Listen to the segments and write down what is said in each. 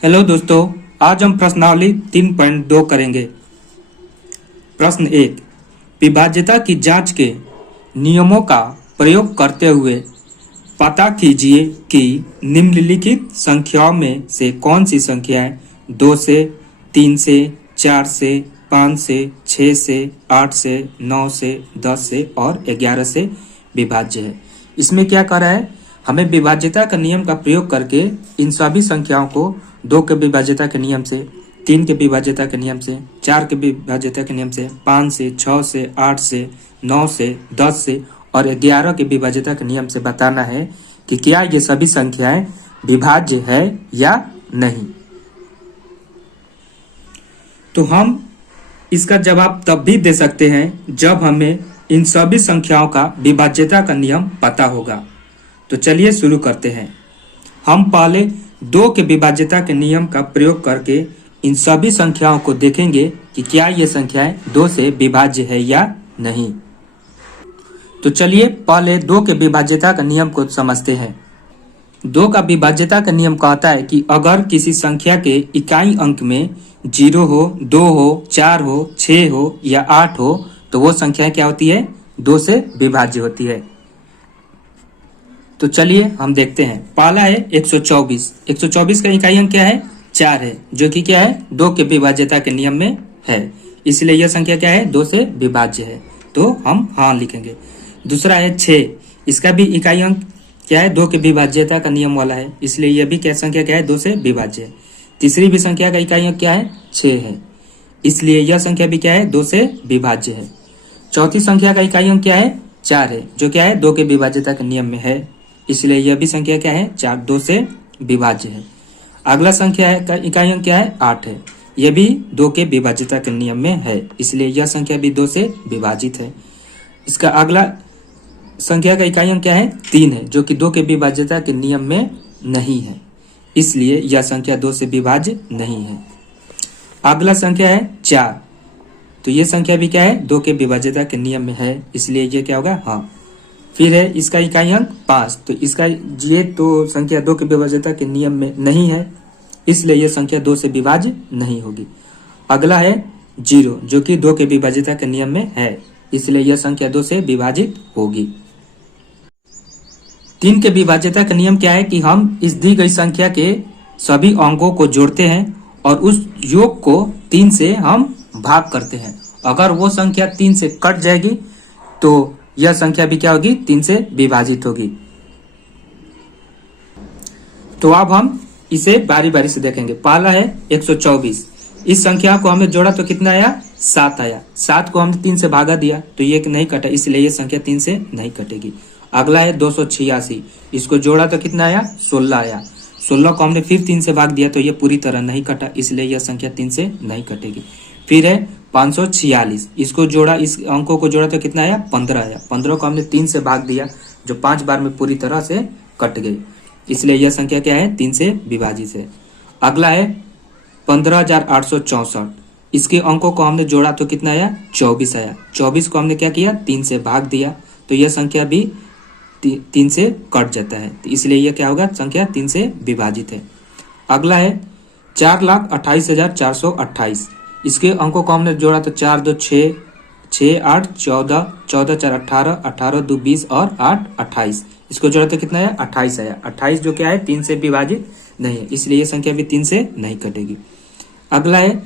Hello दोस्तों, आज हम प्रश्नावली 3.2 करेंगे। प्रश्न 1, विभाज्यता की जांच के नियमों का प्रयोग करते हुए पता कीजिए कि निम्नलिखित संख्याओं में से कौन सी संख्याएं 2 से, 3 से, 4 से, 5 से, 6 से, 8 से, 9 से, 10 से और 11 से विभाज्य है। इसमें क्या कर रहा है, हमें विभाज्यता का नियम का प्रयोग करके इन सभी संख्याओं को 2 के विभाज्यता के नियम से, 3 के विभाज्यता के नियम से, 4 के विभाज्यता के नियम से, 5 से, 6 से, 8 से, 9 से, 10 से और 11 के विभाज्यता के नियम से बताना है कि क्या ये सभी संख्याएं विभाज्य है या नहीं। तो हम इसका जवाब तब भी दे सकते हैं जब हमें इन सभी संख्याओं का विभाज्यता का नियम पता होगा। तो चलिए शुरू करते हैं। हम पहले 2 के विभाज्यता के नियम का प्रयोग करके इन सभी संख्याओं को देखेंगे कि क्या ये संख्याएं 2 से विभाज्य है या नहीं। तो चलिए पहले 2 के विभाज्यता का नियम को समझते हैं। 2 का विभाज्यता का नियम कहता है कि अगर किसी संख्या के इकाई अंक में 0 हो, 2 हो, 4 हो, 6 हो या 8 हो तो वो संख्या क्या होती है, 2 से विभाज्य होती है। तो चलिए हम देखते हैं। पहला है 124। 124 का इकाई अंक क्या है, 4 है, जो कि क्या है, 2 के विभाज्यता के नियम में है, इसलिए यह संख्या क्या है, 2 से विभाज्य है। तो हम हाँ लिखेंगे। दूसरा है 6। इसका भी इकाई अंक क्या है, 2 के विभाज्यता का नियम वाला है, इसलिए यह भी क्या संख्या क्या है, 2 से विभाज्य है। तीसरी भी संख्या का इकाई अंक क्या है, 6 है, इसलिए यह संख्या भी क्या है, 2 से विभाज्य है। चौथी संख्या का इकाई अंक क्या है, 4 है, जो क्या है, 2 के विभाज्यता के नियम में है, इसलिए यह भी संख्या क्या है, 4, 2 से विभाज्य है। अगला संख्या है का इकाई अंक क्या है, 8 है, यह भी 2 के विभाज्यता के नियम में है, इसलिए यह संख्या भी 2 से विभाजित है। इसका अगला संख्या का इकाई अंक क्या है, 3 है, जो कि 2 के विभाज्यता के नियम में नहीं है, इसलिए यह संख्या 2 से विभाज्य नहीं है। अगला संख्या है 4, तो यह संख्या भी क्या है, 2 के विभाज्यता के नियम में है, इसलिए यह क्या होगा, हाँ। फिर है इसका इकाई अंक 5, तो इसका ये तो संख्या 2 के विभाज्यता के नियम में नहीं है, इसलिए यह संख्या 2 से विभाज्य नहीं होगी। अगला है 0, जो कि 2 के विभाज्यता के नियम में है, इसलिए यह संख्या 2 से विभाजित होगी। 3 के विभाज्यता का नियम क्या है कि हम इस दी गई संख्या के सभी अंकों को जोड़ते हैं और उस योग को 3 से हम भाग करते हैं। अगर वो संख्या 3 से कट जाएगी तो यह संख्या भी क्या होगी, 3 से विभाजित होगी। तो अब हम इसे बारी बारी से देखेंगे। पहला है 124। इस संख्या को हमने जोड़ा तो कितना आया, 7 आया। 7 को हमने 3 से भागा दिया तो ये नहीं कटा, इसलिए यह संख्या 3 से नहीं कटेगी। अगला है 286। इसको जोड़ा तो कितना आया, 16 आया। 16 को हमने फिर 3 से भाग दिया तो ये पूरी तरह नहीं कटा, इसलिए यह संख्या 3 से नहीं कटेगी। फिर है 546। इसको जोड़ा, इस अंकों को जोड़ा तो कितना आया, 15 आया। 15 को हमने 3 से भाग दिया जो 5 बार में पूरी तरह से कट गई, इसलिए यह संख्या क्या है, 3 से विभाजित है। अगला है 15,864। इसके अंकों को हमने जोड़ा तो कितना आया, 24 आया। 24 को हमने क्या किया, 3 से भाग दिया तो यह संख्या भी 3 से कट जाता है, तो इसलिए यह क्या होगा, संख्या 3 से विभाजित है। अगला है 4,28,428। इसके अंकों को हमने जोड़ा तो 4 2 6, 6 8 14, 14 4 18, 18 2 20 और 8 28। इसको जोड़ा तो कितना आया, 28 आया। 28 जो क्या है, 3 से विभाजित नहीं है, इसलिए यह संख्या भी 3 से नहीं कटेगी। अगला है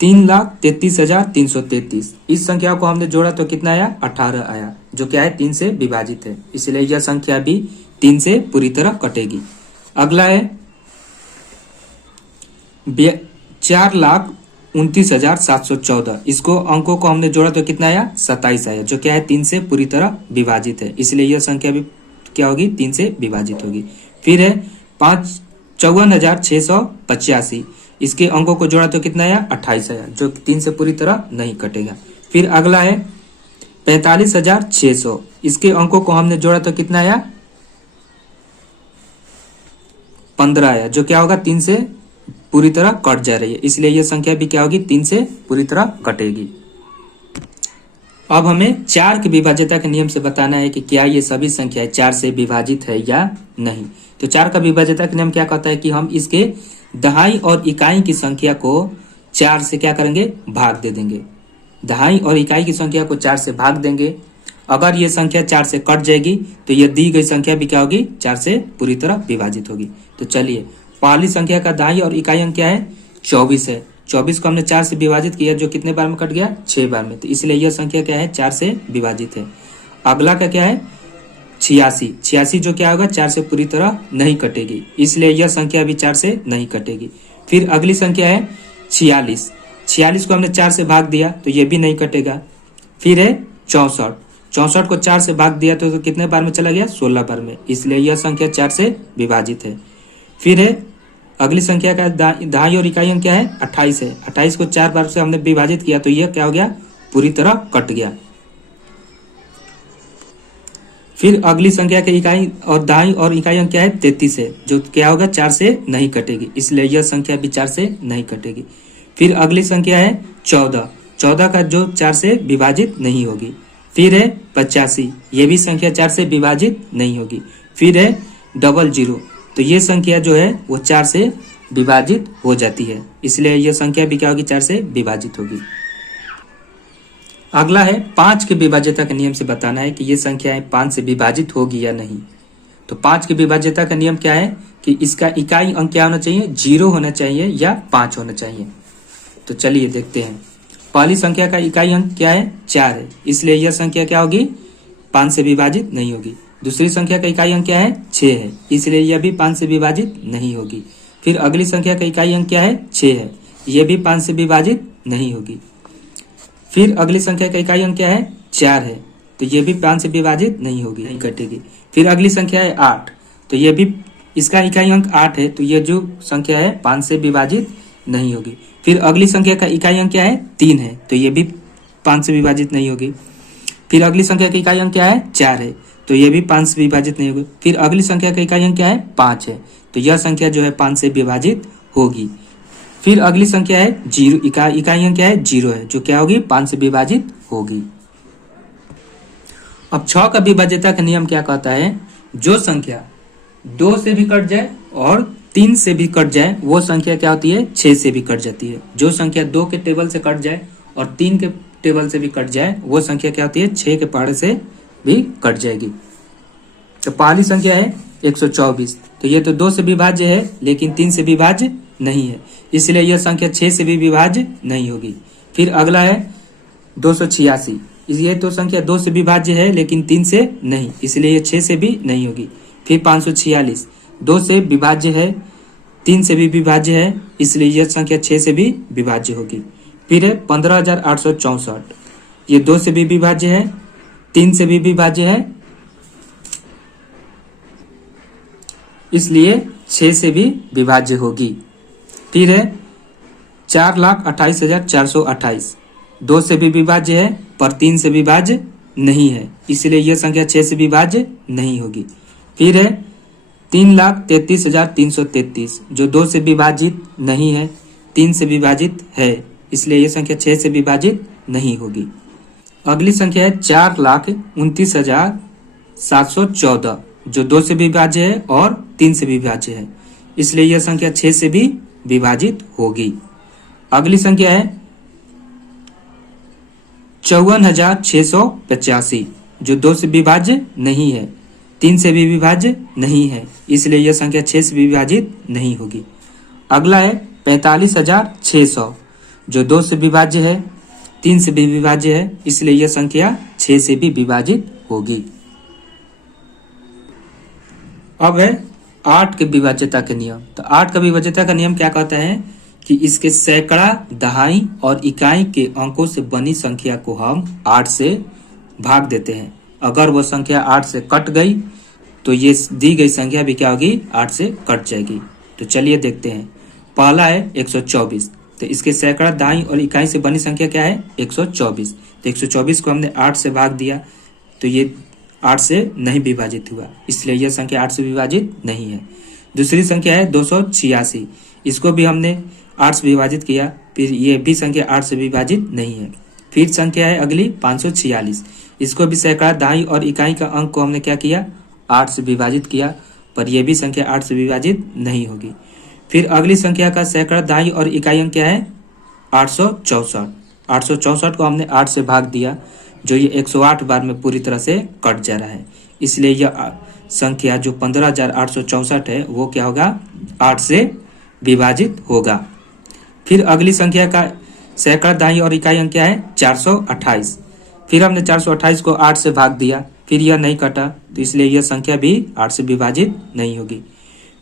3,33,333। इस संख्या को हमने जोड़ा तो कितना आया, 18 आया, जो क्या है, 3 से विभाजित है, इसलिए यह संख्या भी 3 से पूरी तरह कटेगी। अगला है 4,29,714। इसको अंकों को हमने जोड़ा तो कितना आया, 27 आया, जो क्या है, 3 से पूरी तरह विभाजित है, इसलिए यह संख्या भी क्या होगी, 3 से विभाजित होगी। फिर है 54,685। इसके अंकों को जोड़ा तो कितना आया, 28 आया, जो 3 से पूरी तरह नहीं कटेगा। फिर अगला है 45,600। इसके अंकों को हमने जोड़ा तो कितना आया, 15 आया, जो क्या होगा, 3 से पूरी तरह कट जा रही है, इसलिए यह संख्या भी क्या होगी, 3 से पूरी तरह कटेगी। अब हमें 4 की विभाज्यता के नियम से बताना है कि क्या ये सभी संख्याएं 4 से विभाजित है या नहीं। तो 4 का विभाज्यता का नियम क्या कहता है कि हम इसके दहाई और इकाई की संख्या को 4 से क्या करेंगे, भाग दे देंगे। दहाई और इकाई की संख्या को 4 से भाग देंगे। अगर ये संख्या 4 से कट जाएगी तो ये दी गई संख्या भी क्या होगी, 4 से पूरी तरह विभाजित होगी। तो चलिए, पहली संख्या का दहाई और इकाई अंक क्या है, 24 है। 24 को हमने 4 से विभाजित किया, जो कितने बार में कट गया, 6 बार में। तो इसलिए यह संख्या क्या है, 4 से विभाजित है। अगला का क्या है, 86। 86 जो क्या होगा, 4 से पूरी तरह नहीं कटेगी, इसलिए यह संख्या भी 4 से नहीं कटेगी। फिर अगली संख्या है 46। 46 को हमने 4 से भाग दिया तो ये भी नहीं कटेगा। फिर है 64। 64 को 4 से भाग दिया तो कितने बार में चला गया, 16 बार में, इसलिए यह संख्या 4 से विभाजित है। फिर है अगली संख्या का दहाई और इकाई अंक क्या है, 28 है। 28 को 4 बार से हमने विभाजित किया तो यह क्या हो गया, पूरी तरह कट गया। फिर अगली संख्या के इकाई और दहाई और इकाई अंक क्या है, 33 है, जो क्या होगा, 4 से नहीं कटेगी, इसलिए यह संख्या भी 4 से नहीं कटेगी। फिर अगली संख्या है 14। 14 का जो 4 से विभाजित नहीं होगी। फिर है 85, ये भी संख्या 4 से विभाजित नहीं होगी। फिर है 00, तो ये संख्या जो है वो 4 से विभाजित हो जाती है, इसलिए यह संख्या भी क्या होगी, 4 से विभाजित होगी। अगला है 5 के विभाज्यता के नियम से बताना है कि ये संख्याएं 5 से विभाजित होगी या नहीं। तो 5 के विभाज्यता का नियम क्या है कि इसका इकाई अंक क्या होना चाहिए, 0 होना चाहिए या 5 होना चाहिए। तो चलिए देखते हैं। पहली संख्या का इकाई अंक क्या है, 4 है, इसलिए यह संख्या क्या होगी, 5 से विभाजित नहीं होगी। दूसरी संख्या का इकाई अंक क्या है, 6 है, इसलिए यह भी 5 से विभाजित नहीं होगी। फिर अगली संख्या का इकाई अंक क्या है, 6 है, यह भी 5 से विभाजित नहीं होगी। फिर अगली संख्या का इकाई अंक क्या है, 4 है, तो यह भी 5 से विभाजित नहीं होगी, नहीं कटेगी। फिर अगली संख्या है 8, तो यह भी, इसका इकाई अंक 8 है, तो यह जो संख्या है 5 से विभाजित नहीं होगी। फिर अगली संख्या का इकाई अंक क्या है, 3 है, तो यह भी 5 से विभाजित नहीं होगी। फिर अगली संख्या का इकाई अंक क्या है, 4 है, तो यह भी 5 से विभाजित नहीं होगी। फिर अगली संख्या का इकाई अंक क्या है, 5 है, तो यह संख्या जो है 5 से विभाजित होगी। फिर अगली संख्या है 0, इकाई अंक क्या है, 0 है, जो क्या होगी, 5 से विभाजित होगी। अब 6 का विभाज्यता का नियम क्या कहता है, जो संख्या 2 से भी कट जाए और 3 से भी कट जाए वो संख्या क्या होती है, 6 से भी कट जाती है। जो संख्या 2 के टेबल से कट जाए और 3 के टेबल से भी कट जाए वो संख्या क्या होती है, 6 के पहाड़े से भी कट जाएगी। तो पहली संख्या है 124, तो ये तो 2 से विभाज्य है लेकिन 3 से विभाज्य नहीं है, इसलिए यह संख्या 6 से भी विभाज्य नहीं होगी। फिर अगला है 286, ये तो संख्या 2 से विभाज्य है लेकिन 3 से नहीं, इसलिए यह 6 से भी नहीं होगी। फिर 546, 2 से विभाज्य है, 3 से भी विभाज्य है, इसलिए यह संख्या 6 से भी विभाज्य होगी। फिर है 15864, ये 2 से भी विभाज्य है, 3 से भी विभाज्य है, इसलिए 6 से भी विभाज्य होगी। फिर है 4,28,428, 2 से भी विभाज्य है पर 3 से विभाज्य नहीं है, इसलिए यह संख्या 6 से विभाज्य नहीं होगी। फिर है 3,33,333, जो 2 से विभाजित नहीं है, 3 से विभाजित है, इसलिए यह संख्या 6 से विभाजित नहीं होगी। अगली संख्या है 4,29,714, जो 2 से विभाज्य है और 3 से विभाज्य है, इसलिए यह संख्या 6 से भी विभाजित होगी। अगली संख्या है 54,685, जो 2 से विभाज्य नहीं है, 3 से भी विभाज्य नहीं है, इसलिए यह संख्या 6 से विभाजित नहीं होगी। अगला है 45,600, जो 2 से विभाज्य है, 3 से भी विभाज्य है, इसलिए यह संख्या 6 से भी विभाजित होगी। अब है 8 के विभाज्यता के नियम। तो 8 का विभाज्यता का नियम क्या कहता है कि इसके सैकड़ा, दहाई और इकाई के अंकों से बनी संख्या को हम 8 से भाग देते हैं। अगर वो संख्या 8 से कट गई तो ये दी गई संख्या भी क्या होगी, 8 से कट जाएगी। तो चलिए देखते हैं। पहला है 124, तो इसके सैकड़ा, दहाई और इकाई से बनी संख्या क्या है, 124। तो 124 को हमने 8 से भाग दिया तो ये 8 से नहीं विभाजित हुआ, इसलिए यह संख्या 8 से विभाजित नहीं है। दूसरी संख्या है 286, इसको भी हमने 8 से विभाजित किया, फिर ये भी संख्या 8 से विभाजित नहीं है। फिर संख्या है अगली 546, इसको भी सैकड़ा, दहाई और इकाई का अंक को हमने क्या किया, 8 से विभाजित किया, पर यह भी संख्या 8 से विभाजित नहीं होगी। फिर अगली संख्या का सैकड़ा, दहाई और इकाई अंक क्या है? 864। 864 को हमने 8 से भाग दिया, जो ये 108 बार में पूरी तरह से कट जा रहा है। इसलिए यह संख्या जो 15,864 है वो क्या होगा? 8 से विभाजित होगा। फिर अगली संख्या का सैकड़ा, दहाई और इकाई अंक क्या है? 428। फिर हमने 428 को 8 से भाग दिया, फिर यह नहीं कटा, तो इसलिए यह संख्या भी 8 से विभाजित नहीं होगी।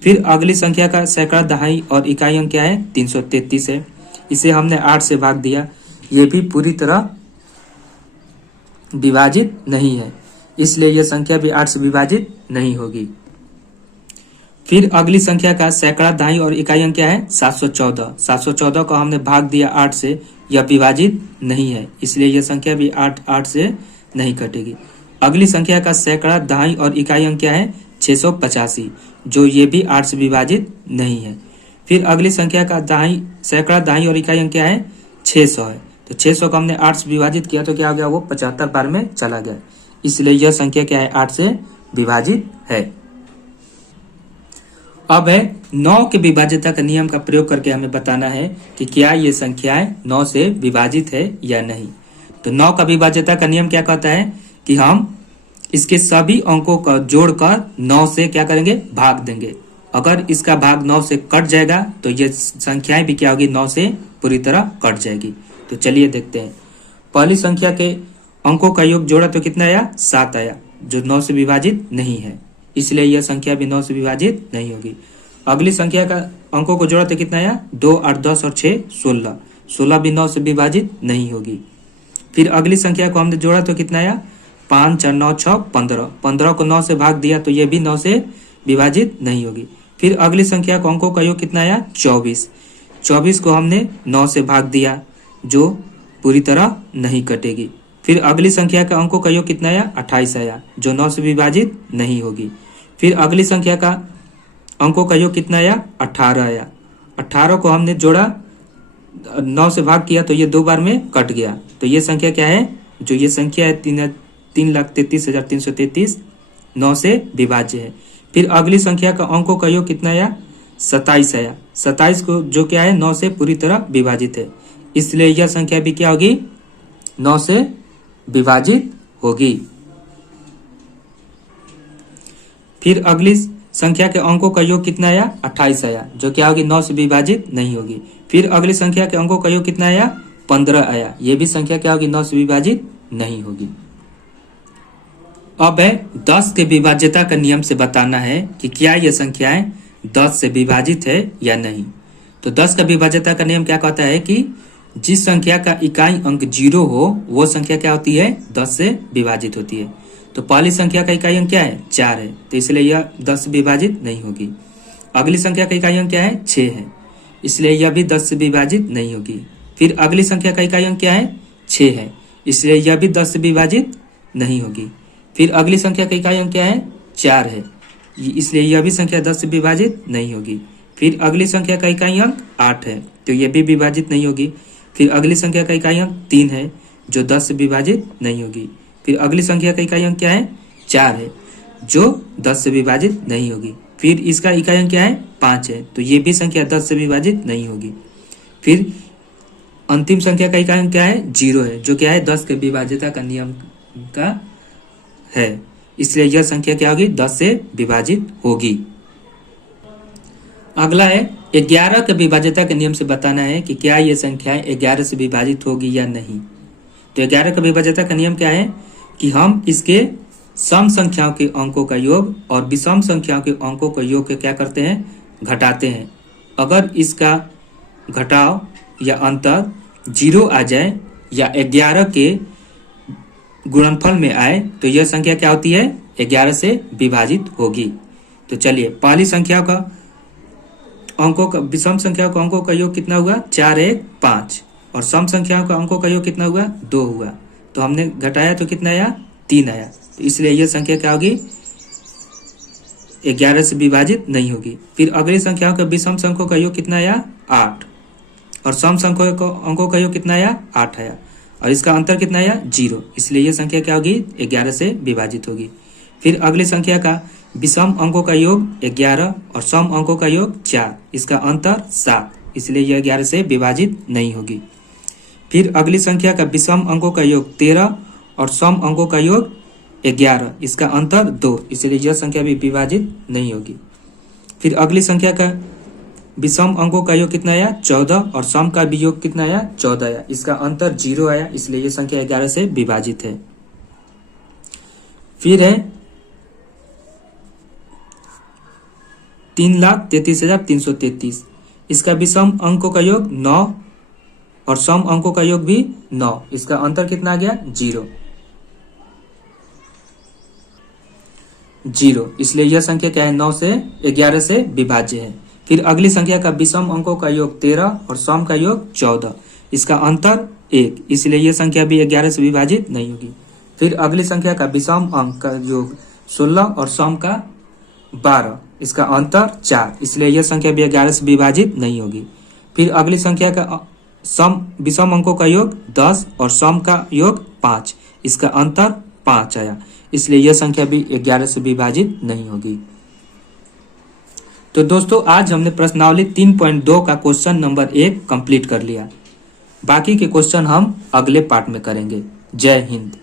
फिर अगली संख्या का सैकड़ा, दहाई और इकाई अंक क्या है? 333 है। इसे हमने 8 से भाग दिया, यह भी पूरी तरह विभाजित नहीं है, इसलिए यह संख्या भी 8 से विभाजित नहीं होगी। फिर अगली संख्या का सैकड़ा, दहाई और इकाई अंक क्या है? 714। 714 को हमने भाग दिया 8 से, यह विभाजित नहीं है, इसलिए यह संख्या भी 8 से नहीं कटेगी। अगली संख्या का सैकड़ा, दहाई और इकाई अंक क्या है? 685, जो ये भी 8 से विभाजित नहीं है। फिर अगली संख्या का सैकड़ा, दहाई और इकाई अंक क्या है? 600 है। तो 600 को हमने 8 से विभाजित किया तो क्या हो गया? वो 75 बार में चला गया, इसलिए यह संख्या क्या है? 8 से विभाजित है। अब है 9 के विभाज्यता का नियम का प्रयोग करके हमें बताना है कि क्या ये संख्याएं 9 से विभाजित है या नहीं। तो 9 का विभाज्यता का नियम क्या कहता है कि हम इसके सभी अंकों का जोड़कर 9 से क्या करेंगे? भाग देंगे। अगर इसका भाग 9 से कट जाएगा तो ये संख्याएं भी क्या होगी? 9 से पूरी तरह कट जाएगी। तो चलिए देखते हैं। पहली संख्या के अंकों का योग जोड़ा तो कितना आया? 7 आया, जो 9 से विभाजित नहीं है, इसलिए यह संख्या भी 9 से विभाजित नहीं होगी। अगली संख्या का अंकों को जोड़ा तो कितना आया? 2, 8, 10 और 6, 16। 16 भी 9 से विभाजित नहीं होगी। फिर अगली संख्या को हमने जोड़ा तो कितना आया? 5, 4, 9, 6, 15। 15 को 9 से भाग दिया तो यह भी 9 से विभाजित नहीं होगी। फिर अगली संख्या को अंकों का योग कितना आया? 24। 24 को हमने 9 से भाग दिया, जो पूरी तरह नहीं कटेगी। फिर अगली संख्या का अंकों का योग कितना आया? 28 आया, जो 9 से विभाजित नहीं होगी। फिर अगली संख्या का अंकों का योग कितना आया? 18 आया। 18 को हमने जोड़ा, 9 से भाग किया तो ये 2 बार में कट गया, तो ये संख्या क्या है? जो ये संख्या है 3,33,333, 9 से विभाज्य है। फिर अगली संख्या का अंकों का योग कितना आया? 27 आया। 27 को जो क्या है? 9 से पूरी तरह विभाजित है, इसलिए यह संख्या भी क्या होगी? 9 से विभाजित होगी। फिर अगली संख्या के अंकों का योग कितना आया? 28 आया, जो क्या होगी? 9 से विभाजित नहीं होगी। फिर अगली संख्या के अंकों का योग कितना आया? 15 आया, यह भी संख्या क्या होगी? 9 से विभाजित नहीं होगी। अब है 10 के विभाज्यता का नियम से बताना है कि क्या यह संख्याएं 10 से विभाजित है या नहीं। तो 10 का विभाज्यता का नियम क्या कहता है कि जिस संख्या का इकाई अंक 0 हो वो संख्या क्या होती है? 10 से विभाजित होती है। तो पहली संख्या का इकाई अंक क्या है? 4 है, तो इसलिए यह 10 से विभाजित नहीं होगी। अगली संख्या का इकाई अंक क्या है? 6 है, इसलिए यह भी 10 से विभाजित नहीं होगी। फिर अगली संख्या का इकाई अंक क्या है? 6 है, इसलिए यह भी 10 से विभाजित नहीं होगी। फिर अगली संख्या का इकाई अंक क्या है? 4 है, इसलिए यह भी संख्या 10 से विभाजित नहीं होगी। फिर अगली संख्या का इकाई अंक 8 है, तो यह भी विभाजित नहीं होगी। फिर अगली संख्या का इकाई अंक 3 है, जो 10 से विभाजित नहीं होगी। फिर अगली संख्या का इकाई अंक क्या है? 4 है, जो 10 से विभाजित नहीं होगी। फिर इसका इकाई अंक क्या है? 5 है, तो ये भी संख्या 10 से विभाजित नहीं होगी। फिर अंतिम संख्या का इकाई अंक क्या है? 0 है, जो क्या है? 10 के विभाज्यता का नियम का है, इसलिए यह संख्या क्या होगी? 10 से विभाजित होगी। अगला है 11 के विभाज्यता के नियम से बताना है कि क्या यह संख्याएं 11 से विभाजित होगी या नहीं। तो 11 का विभाज्यता का नियम क्या है कि हम इसके सम संख्याओं के अंकों का योग और विषम संख्याओं के अंकों का योग के क्या करते हैं? घटाते हैं। अगर इसका घटाव या अंतर 0 आ जाए या 11 के गुणनफल में आए तो यह संख्या क्या होती है? 11 से विभाजित होगी। तो चलिए, पहली संख्या का अंकों का विषम संख्याओं का अंकों का योग कितना हुआ? 4, 1, 5, और सम संख्याओं का अंकों का योग कितना हुआ? 2 हुआ। तो हमने घटाया तो कितना आया? 3 आया, तो इसलिए यह संख्या क्या होगी? 11 से विभाजित नहीं होगी। फिर अगली संख्याओं का विषम संख्याओं का योग कितना आया? 8, और सम संख्याओं का अंकों का योग कितना आया? 8 आया, और इसका अंतर कितना आया? 0, इसलिए यह संख्या क्या होगी? 11 से विभाजित होगी। फिर अगली संख्या का विषम अंकों का योग 11 और सम अंकों का योग 4, इसका अंतर 7, इसलिए यह 11 से विभाजित नहीं होगी। फिर अगली संख्या का विषम अंकों का योग 13 और सम अंकों का योग 11, इसका अंतर 2, इसलिए यह संख्या भी विभाजित नहीं होगी। फिर अगली संख्या का विषम अंकों का योग कितना आया 14 और सम का भी योग कितना आया 14 आया, इसका अंतर 0 आया, इसलिए यह संख्या 11 से विभाजित है। फिर है 3,33,333, इसका विषम अंकों का योग 9 और सम अंकों का योग भी 9, इसका अंतर कितना आ गया 0, इसलिए यह संख्या क्या है 9 से 11 से विभाज्य है। फिर अगली संख्या का विषम अंकों का योग 13 और सम का योग 14, इसका अंतर 1, इसलिए यह संख्या भी 11 से विभाजित नहीं होगी। फिर अगली संख्या का विषम अंक का योग 16 और सम का 12, इसका अंतर 4, इसलिए यह संख्या भी 11 से विभाजित नहीं होगी। फिर अगली संख्या का विषम अंकों का योग 10 और सम का योग 5, इसका अंतर 5 आया, इसलिए यह संख्या भी 11 से विभाजित नहीं होगी। तो दोस्तों आज हमने प्रश्नावली 3.2 का क्वेश्चन नंबर 1 कंप्लीट कर लिया। बाकी के क्वेश्चन हम अगले पार्ट में करेंगे। जय हिंद।